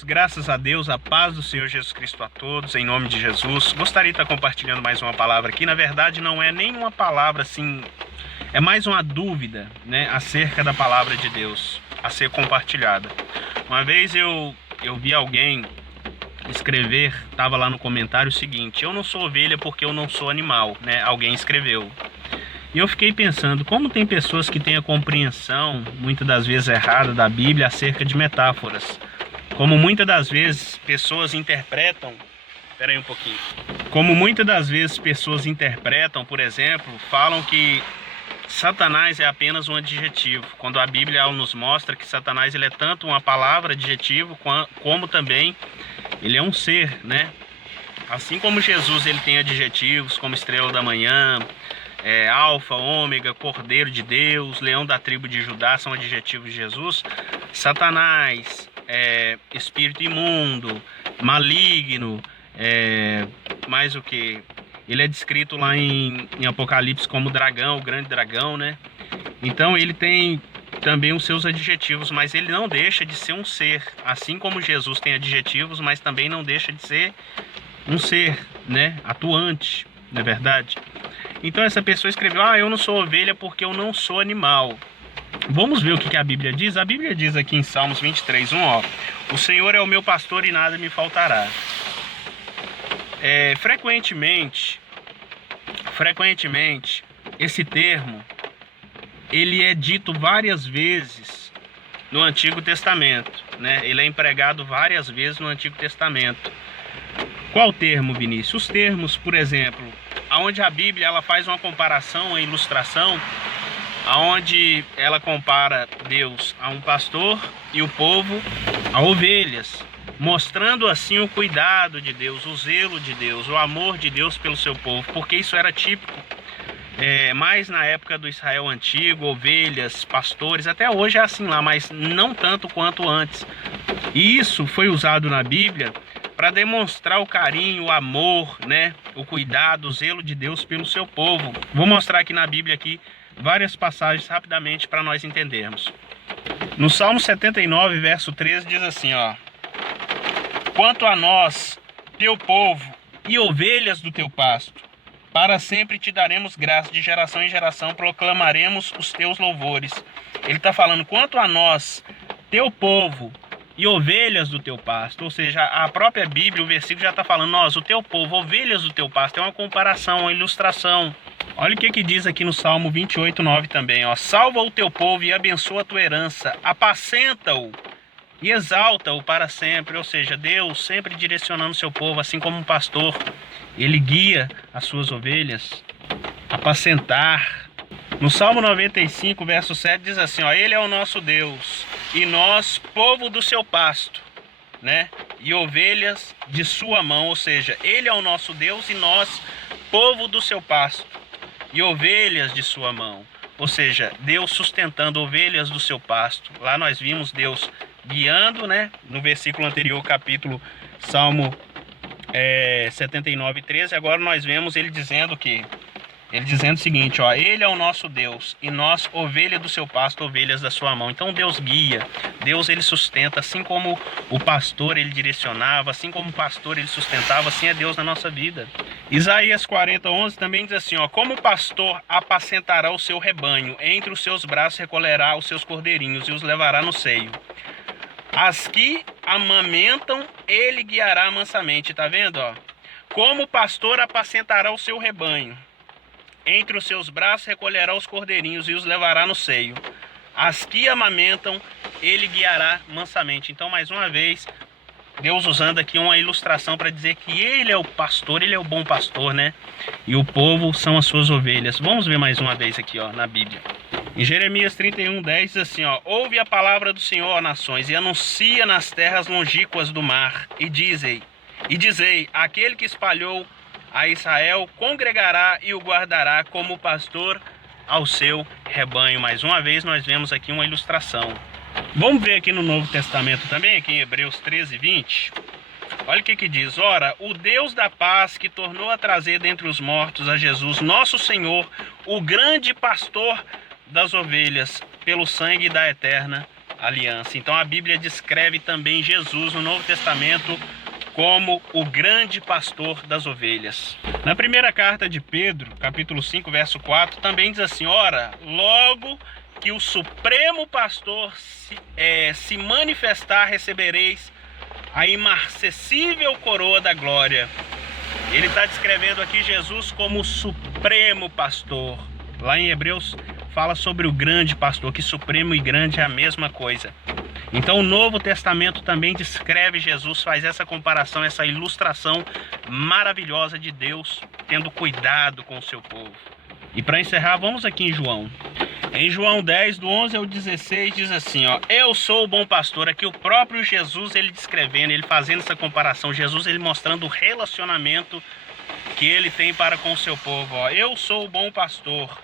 amados, graças a Deus, a paz do Senhor Jesus Cristo a todos, em nome de Jesus. Gostaria de estar compartilhando mais uma palavra aqui. Na verdade, não é nenhuma palavra assim, é mais uma dúvida, né, acerca da palavra de Deus a ser compartilhada. Uma vez eu vi alguém escrever, estava lá no comentário o seguinte: eu não sou ovelha porque eu não sou animal, né? Alguém escreveu. E eu fiquei pensando, como tem pessoas que têm a compreensão, muitas das vezes errada, da Bíblia acerca de metáforas. Como muitas das vezes pessoas interpretam... Espera aí um pouquinho. Como muitas das vezes pessoas interpretam, por exemplo, falam que Satanás é apenas um adjetivo, quando a Bíblia ela nos mostra que Satanás ele é tanto uma palavra, adjetivo, como também ele é um ser, né? Assim como Jesus ele tem adjetivos como estrela da manhã, alfa, ômega, cordeiro de Deus, leão da tribo de Judá, são adjetivos de Jesus. Satanás, espírito imundo, maligno, mais o que? Ele é descrito lá em Apocalipse como dragão, o grande dragão, né? Então ele tem também os seus adjetivos, mas ele não deixa de ser um ser, assim como Jesus tem adjetivos, mas também não deixa de ser um ser, né? Atuante, não é verdade? Então essa pessoa escreveu: eu não sou ovelha porque eu não sou animal. Vamos ver o que a Bíblia diz? A Bíblia diz aqui em Salmos 23:1, o Senhor é o meu pastor e nada me faltará. Frequentemente, esse termo, ele é dito várias vezes no Antigo Testamento, né? Ele é empregado várias vezes no Antigo Testamento. Qual termo, Vinícius? Os termos, por exemplo, onde a Bíblia ela faz uma comparação, uma ilustração, onde ela compara Deus a um pastor e o povo a ovelhas, mostrando assim o cuidado de Deus, o zelo de Deus, o amor de Deus pelo seu povo, porque isso era típico mais na época do Israel antigo, ovelhas, pastores, até hoje é assim lá, mas não tanto quanto antes. E isso foi usado na Bíblia para demonstrar o carinho, o amor, né, o cuidado, o zelo de Deus pelo seu povo. Vou mostrar aqui na Bíblia várias passagens rapidamente para nós entendermos. No Salmo 79, verso 13, diz assim, quanto a nós, teu povo e ovelhas do teu pasto, para sempre te daremos graça, de geração em geração proclamaremos os teus louvores. Ele está falando, quanto a nós, teu povo e ovelhas do teu pasto, ou seja, a própria Bíblia, o versículo já está falando, nós, o teu povo, ovelhas do teu pasto, é uma comparação, uma ilustração. Olha o que diz aqui no Salmo 28:9 também, salva o teu povo e abençoa a tua herança, apacenta-o e exalta-o para sempre, ou seja, Deus sempre direcionando o seu povo, assim como um pastor, ele guia as suas ovelhas, apacentar. No Salmo 95, verso 7, diz assim, ele é o nosso Deus, e nós, povo do seu pasto, né? E ovelhas de sua mão, ou seja, ele é o nosso Deus e nós, povo do seu pasto, e ovelhas de sua mão. Ou seja, Deus sustentando ovelhas do seu pasto. Lá nós vimos Deus guiando, né? No versículo anterior, capítulo Salmo 79:13, agora nós vemos ele dizendo que ele dizendo o seguinte, ele é o nosso Deus e nós, ovelha do seu pasto, ovelhas da sua mão. Então Deus guia, Deus ele sustenta, assim como o pastor ele direcionava, assim como o pastor ele sustentava, assim é Deus na nossa vida. Isaías 40:11 também diz assim, como o pastor apacentará o seu rebanho, entre os seus braços recolherá os seus cordeirinhos e os levará no seio. As que amamentam, ele guiará mansamente, tá vendo? Como o pastor apacentará o seu rebanho, entre os seus braços recolherá os cordeirinhos e os levará no seio. As que amamentam, ele guiará mansamente. Então, mais uma vez, Deus usando aqui uma ilustração para dizer que ele é o pastor, ele é o bom pastor, né? E o povo são as suas ovelhas. Vamos ver mais uma vez aqui, na Bíblia. Em Jeremias 31:10 diz assim, ouve a palavra do Senhor, ó nações, e anuncia nas terras longínquas do mar, e dizei, aquele que espalhou a Israel congregará e o guardará como pastor ao seu rebanho. Mais uma vez nós vemos aqui uma ilustração. Vamos ver aqui no Novo Testamento também, aqui em Hebreus 13:20. Olha o que diz, ora, o Deus da paz que tornou a trazer dentre os mortos a Jesus, nosso Senhor, o grande pastor das ovelhas, pelo sangue da eterna aliança. Então a Bíblia descreve também Jesus no Novo Testamento como o grande pastor das ovelhas. Na primeira carta de Pedro, capítulo 5, verso 4, também diz assim: ora, logo que o supremo pastor se manifestar, recebereis a imarcessível coroa da glória. Ele está descrevendo aqui Jesus como o supremo pastor. Lá em Hebreus fala sobre o grande pastor, que supremo e grande é a mesma coisa. Então o Novo Testamento também descreve Jesus, faz essa comparação, essa ilustração maravilhosa de Deus tendo cuidado com o seu povo. E para encerrar, vamos aqui em João. Em João 10, do 11 ao 16, diz assim, ó: eu sou o bom pastor. Aqui o próprio Jesus, ele descrevendo, ele fazendo essa comparação. Jesus, ele mostrando o relacionamento que ele tem para com o seu povo. Ó: eu sou o bom pastor.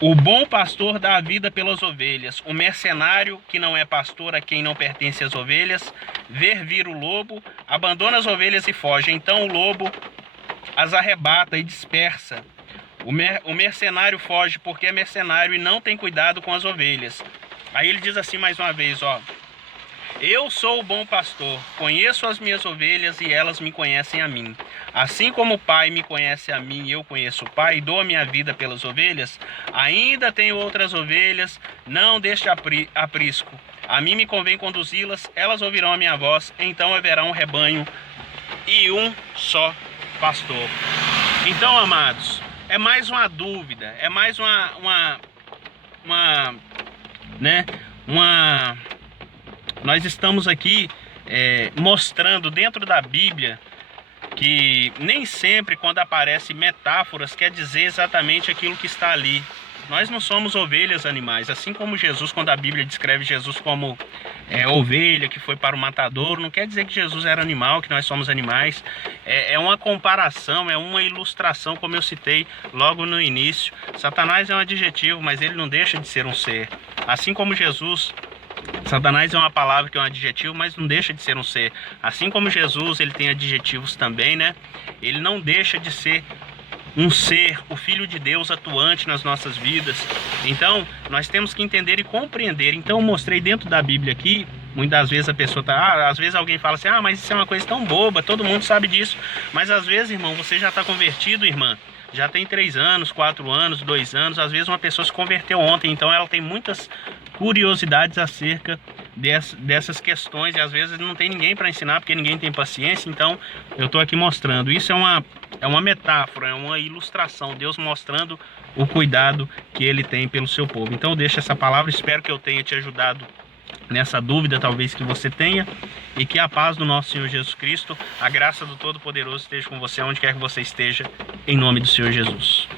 O bom pastor dá a vida pelas ovelhas. O mercenário, que não é pastor, a quem não pertence as ovelhas, vê vir o lobo, abandona as ovelhas e foge. Então o lobo as arrebata e dispersa. O mercenário foge porque é mercenário e não tem cuidado com as ovelhas. Aí ele diz assim mais uma vez, ó: eu sou o bom pastor, conheço as minhas ovelhas e elas me conhecem a mim. Assim como o Pai me conhece a mim e eu conheço o Pai e dou a minha vida pelas ovelhas, ainda tenho outras ovelhas, não deixe aprisco. A mim me convém conduzi-las, elas ouvirão a minha voz, então haverá um rebanho e um só pastor. Então, amados, é mais uma dúvida, é mais nós estamos aqui mostrando dentro da Bíblia que nem sempre quando aparecem metáforas quer dizer exatamente aquilo que está ali. Nós não somos ovelhas animais, assim como Jesus, quando a Bíblia descreve Jesus como ovelha que foi para o matadouro, não quer dizer que Jesus era animal, que nós somos animais. É uma comparação, é uma ilustração, como eu citei logo no início. Satanás é um adjetivo, mas ele não deixa de ser um ser. Assim como Jesus, Satanás é uma palavra que é um adjetivo, mas não deixa de ser um ser. Assim como Jesus, ele tem adjetivos também, né? Ele não deixa de ser um ser, o Filho de Deus atuante nas nossas vidas. Então, nós temos que entender e compreender. Então, eu mostrei dentro da Bíblia aqui, muitas vezes a pessoa às vezes alguém fala assim, mas isso é uma coisa tão boba, todo mundo sabe disso. Mas às vezes, irmão, você já está convertido, irmã, já tem 3 anos, 4 anos, 2 anos, às vezes uma pessoa se converteu ontem, então ela tem muitas curiosidades acerca dessas questões, e às vezes não tem ninguém para ensinar, porque ninguém tem paciência. Então eu estou aqui mostrando, isso é uma metáfora, é uma ilustração, Deus mostrando o cuidado que ele tem pelo seu povo. Então eu deixo essa palavra, espero que eu tenha te ajudado nessa dúvida talvez que você tenha, e que a paz do nosso Senhor Jesus Cristo, a graça do Todo-Poderoso esteja com você onde quer que você esteja, em nome do Senhor Jesus.